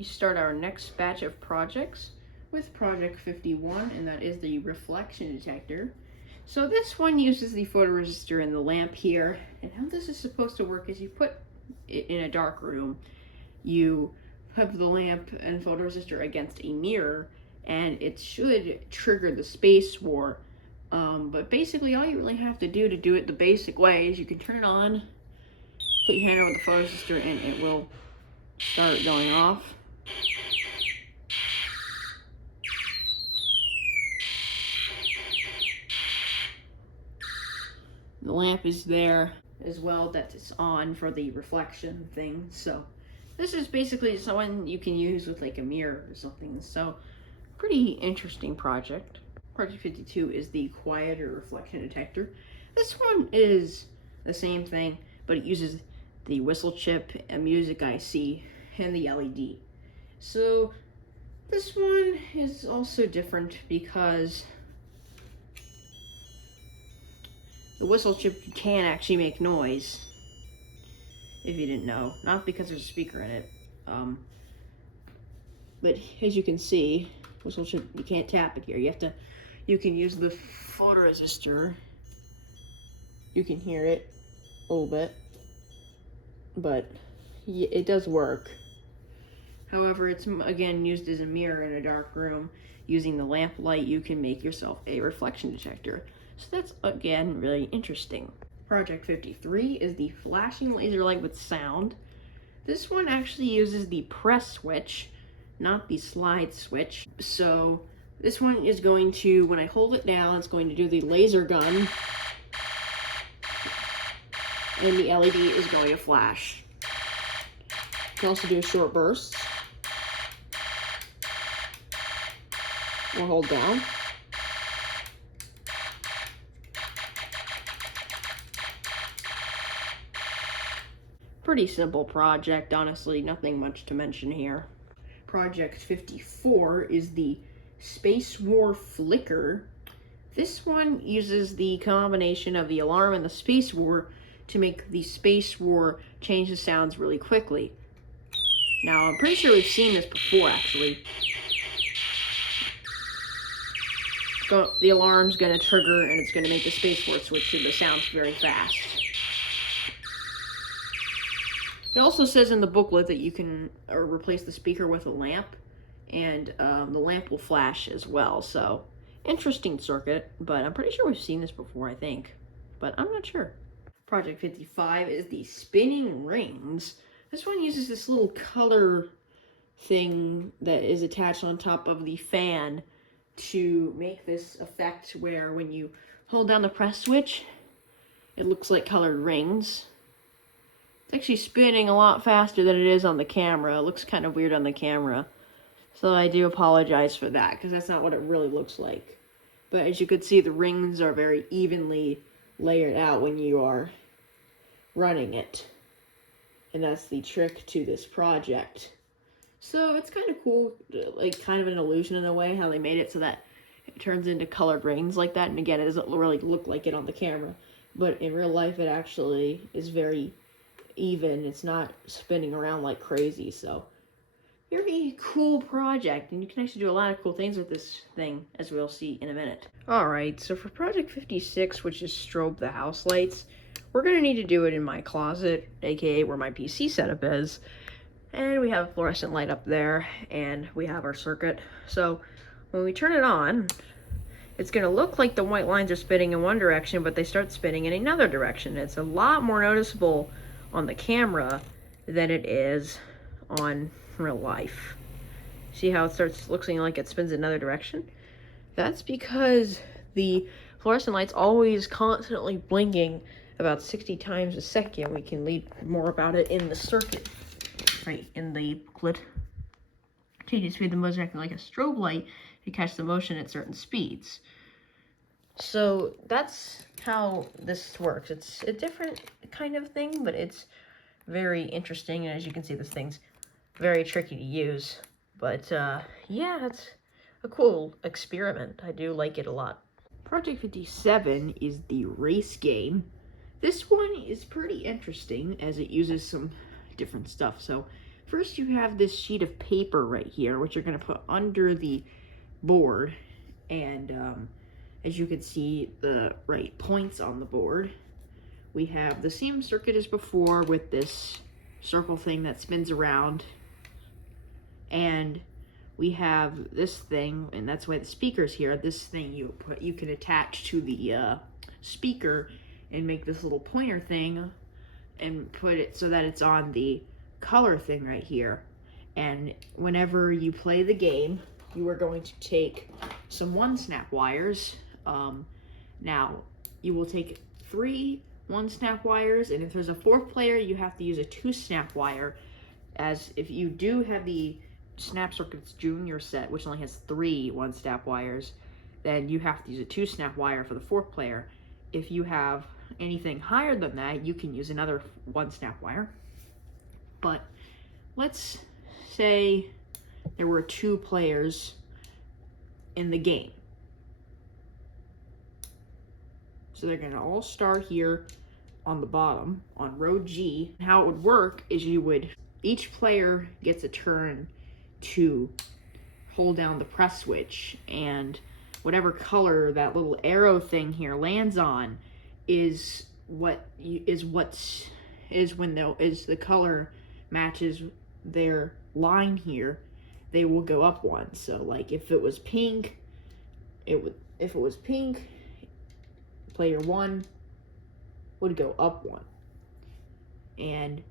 we start our next batch of projects with project 51, and that is the reflection detector. So this one uses the photoresistor and the lamp here, and how this is supposed to work is you put it in a dark room, you have the lamp and photoresistor against a mirror, and it should trigger the space war. But basically all you really have to do it the basic way is you can turn it on, put your hand over the photoresistor, and it will start going off. The lamp is there as well, that is on for the reflection thing. So this is basically someone you can use with like a mirror or something. So pretty interesting project. Project 52 is the quieter reflection detector. This one is the same thing, but it uses the whistle chip, a music IC, and the LED. So this one is also different because the whistle chip can actually make noise, if you didn't know. Not because there's a speaker in it. But as you can see, whistle chip, you can't tap it here. You can use the photoresistor. You can hear it a little bit, but it does work. However, it's again used as a mirror in a dark room. Using the lamp light, you can make yourself a reflection detector. So that's, again, really interesting. Project 53 is the flashing laser light with sound. This one actually uses the press switch, not the slide switch. So this one is going to, when I hold it down, it's going to do the laser gun, and the LED is going to flash. You can also do short bursts, or hold down. Pretty simple project, honestly, nothing much to mention here. Project 54 is the Space War Flicker. This one uses the combination of the alarm and the Space War to make the Space War change the sounds really quickly. Now, I'm pretty sure we've seen this before, actually. The alarm's going to trigger, and it's going to make the Space War switch to the sounds very fast. It also says in the booklet that you can replace the speaker with a lamp, and the lamp will flash as well. So, interesting circuit, but I'm pretty sure we've seen this before, I think. But I'm not sure. Project 55 is the spinning rings. This one uses this little color thing that is attached on top of the fan to make this effect where when you hold down the press switch, it looks like colored rings. It's actually spinning a lot faster than it is on the camera. It looks kind of weird on the camera. So I do apologize for that, because that's not what it really looks like. But as you can see, the rings are very evenly layered out when you are running it. And that's the trick to this project. So it's kind of cool, like kind of an illusion in a way, how they made it so that it turns into colored rings like that. And again, it doesn't really look like it on the camera. But in real life, it actually is very even. It's not spinning around like crazy. So very cool project, and you can actually do a lot of cool things with this thing, as we'll see in a minute. Alright, so for project 56, which is strobe the house lights, we're going to need to do it in my closet, aka where my PC setup is. And we have a fluorescent light up there, and we have our circuit. So when we turn it on, it's going to look like the white lines are spinning in one direction, but they start spinning in another direction. It's a lot more noticeable on the camera than it is on real life. See how it starts looking like it spins another direction? That's because the fluorescent light's always constantly blinking about 60 times a second. We can read more about it in the circuit, right in the booklet. Changes speed the motion acting like a strobe light to catch the motion at certain speeds. So that's how this works. It's a different kind of thing, but it's very interesting, and as you can see, this thing's very tricky to use. But yeah, it's a cool experiment. I do like it a lot. Project 57 is the race game. This one is pretty interesting as it uses some different stuff. So First, you have this sheet of paper right here, which you're going to put under the board. And as you can see, the right points on the board. We have the same circuit as before with this circle thing that spins around. And we have this thing, and that's why the speaker's here. This thing you can attach to the speaker and make this little pointer thing and put it so that it's on the color thing right here. And whenever you play the game, you are going to take some 1-snap wires. Now, you will take 3 1-snap wires, and if there's a 4th player, you have to use a 2-snap wire, as if you do have the Snap Circuits Junior set, which only has 3 1-snap wires, then you have to use a 2-snap wire for the 4th player. If you have anything higher than that, you can use another 1-snap wire. But let's say there were 2 players in the game. So they're going to all start here on the bottom, on row G. How it would work is each player gets a turn to hold down the press switch, and whatever color that little arrow thing here lands on is when the color matches their line here, they will go up 1. So like if it was pink, player 1 would go up 1. And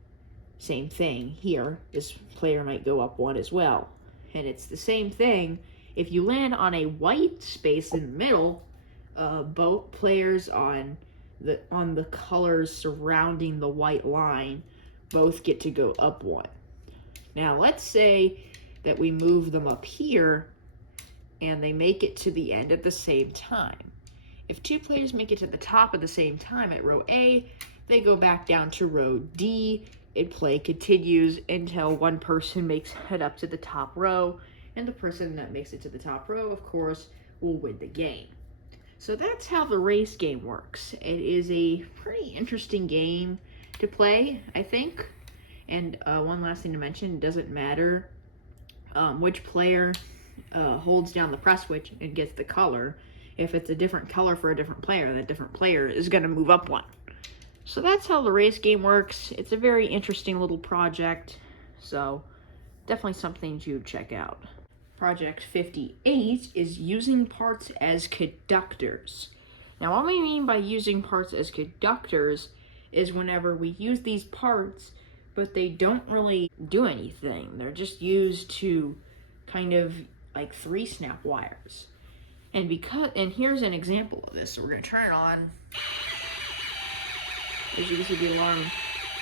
same thing here, this player might go up 1 as well. And it's the same thing. If you land on a white space in the middle, both players on the colors surrounding the white line both get to go up 1. Now let's say that we move them up here and they make it to the end at the same time. If 2 players make it to the top at the same time at row A, they go back down to row D, and play continues until one person makes it up to the top row, and the person that makes it to the top row, of course, will win the game. So that's how the race game works. It is a pretty interesting game to play, I think. And one last thing to mention, it doesn't matter which player holds down the press switch and gets the color. If it's a different color for a different player, that different player is going to move up 1. So that's how the race game works. It's a very interesting little project, so definitely something to check out. Project 58 is using parts as conductors. Now, what we mean by using parts as conductors is whenever we use these parts, but they don't really do anything. They're just used to kind of like 3-snap wires. And here's an example of this. So we're going to turn it on. As you can see, the alarm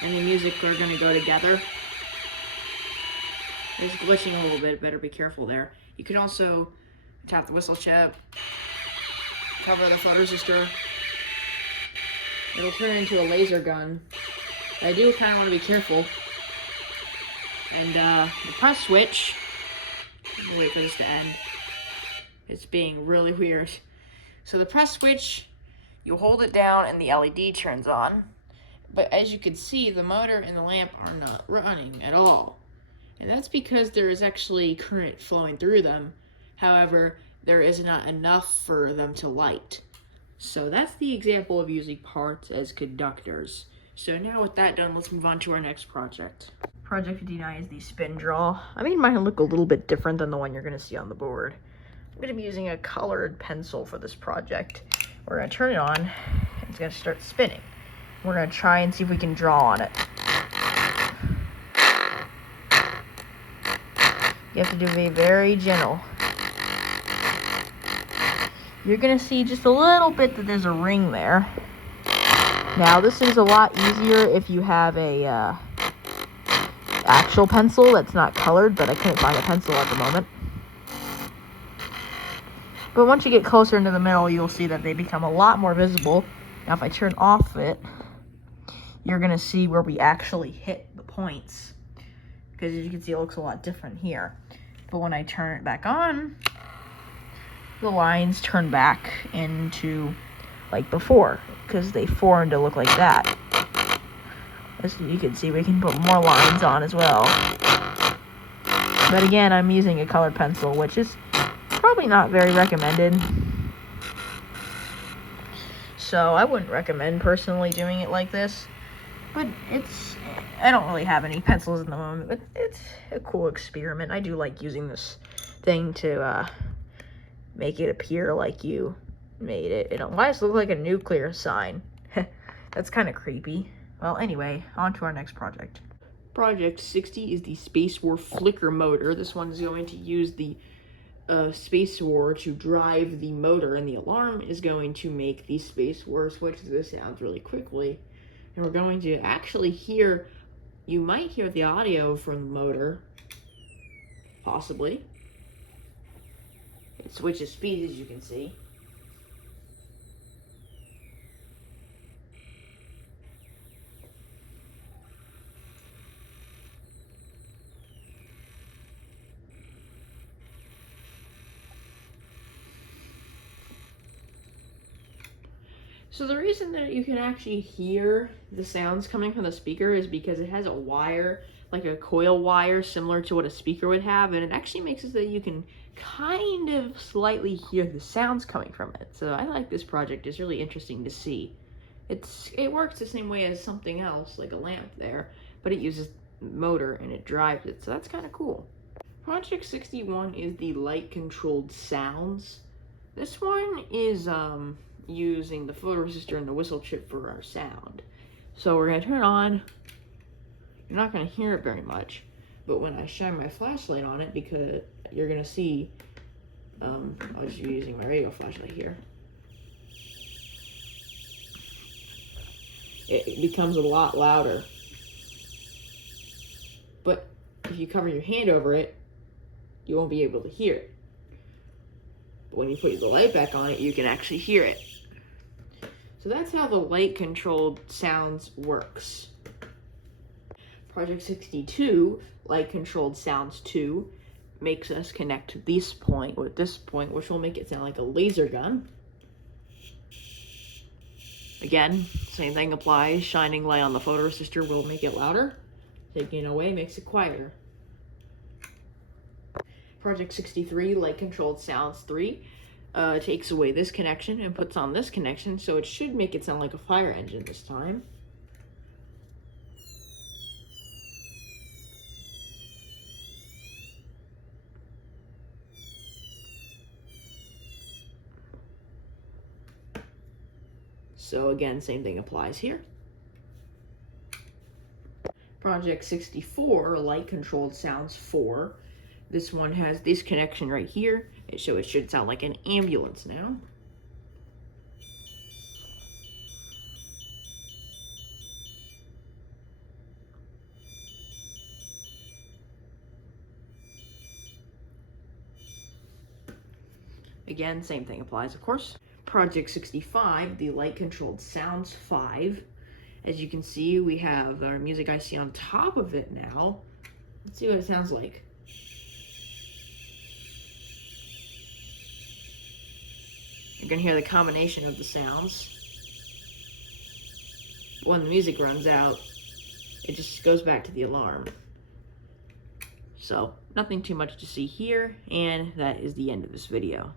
and the music are going to go together. It's glitching a little bit. Better be careful there. You can also tap the whistle chip, cover the photoresistor. It'll turn into a laser gun. I do kind of want to be careful. And the press switch. I'll wait for this to end. It's being really weird. So the press switch, you hold it down and the LED turns on. But as you can see, the motor and the lamp are not running at all. And that's because there is actually current flowing through them. However, there is not enough for them to light. So that's the example of using parts as conductors. So now with that done, let's move on to our next project. Project 59 is the spin draw. I made mine look a little bit different than the one you're going to see on the board. I'm going to be using a colored pencil for this project. We're going to turn it on, and it's going to start spinning. We're going to try and see if we can draw on it. You have to do it very gentle. You're going to see just a little bit that there's a ring there. Now, this is a lot easier if you have a actual pencil that's not colored, but I couldn't find a pencil at the moment. But once you get closer into the middle, you'll see that they become a lot more visible. Now, if I turn off it, you're going to see where we actually hit the points. Because as you can see, it looks a lot different here. But when I turn it back on, the lines turn back into like before, because they formed to look like that. As you can see, we can put more lines on as well. But again, I'm using a colored pencil, which is probably not very recommended. So I wouldn't recommend personally doing it like this. But I don't really have any pencils at the moment, but it's a cool experiment. I do like using this thing to make it appear like you made it. Why does it look like a nuclear sign? That's kind of creepy. Well, anyway, on to our next project. Project 60 is the Space War flicker motor. This one is going to use the Space War to drive the motor, and the alarm is going to make the Space War switch the sounds really quickly. And we're going to actually hear, you might hear the audio from the motor, possibly. It switches speeds, as you can see. So the reason that you can actually hear the sounds coming from the speaker is because it has a wire, like a coil wire, similar to what a speaker would have, and it actually makes it so that you can kind of slightly hear the sounds coming from it. So I like this project. It's really interesting to see. It works the same way as something else, like a lamp there, but it uses motor and it drives it, so that's kind of cool. Project 61 is the light-controlled sounds. This one is using the photoresistor and the whistle chip for our sound. So we're going to turn it on. You're not going to hear it very much, but when I shine my flashlight on it, because you're going to see, I'll just be using my radio flashlight here. It becomes a lot louder. But if you cover your hand over it, you won't be able to hear it. But when you put the light back on it, you can actually hear it. So that's how the light-controlled sounds works. Project 62, light-controlled sounds 2, makes us connect to this point with this point, which will make it sound like a laser gun. Again, same thing applies. Shining light on the photoresistor will make it louder. Taking it away makes it quieter. Project 63, light-controlled sounds 3, takes away this connection and puts on this connection, so it should make it sound like a fire engine this time. So again, same thing applies here. Project 64, light-controlled sounds 4. This one has this connection right here, so it should sound like an ambulance now. Again, same thing applies, of course. Project 65, the light-controlled sounds 5. As you can see, we have our music IC on top of it now. Let's see what it sounds like. You're going to hear the combination of the sounds. When the music runs out, it just goes back to the alarm. So, nothing too much to see here, and that is the end of this video.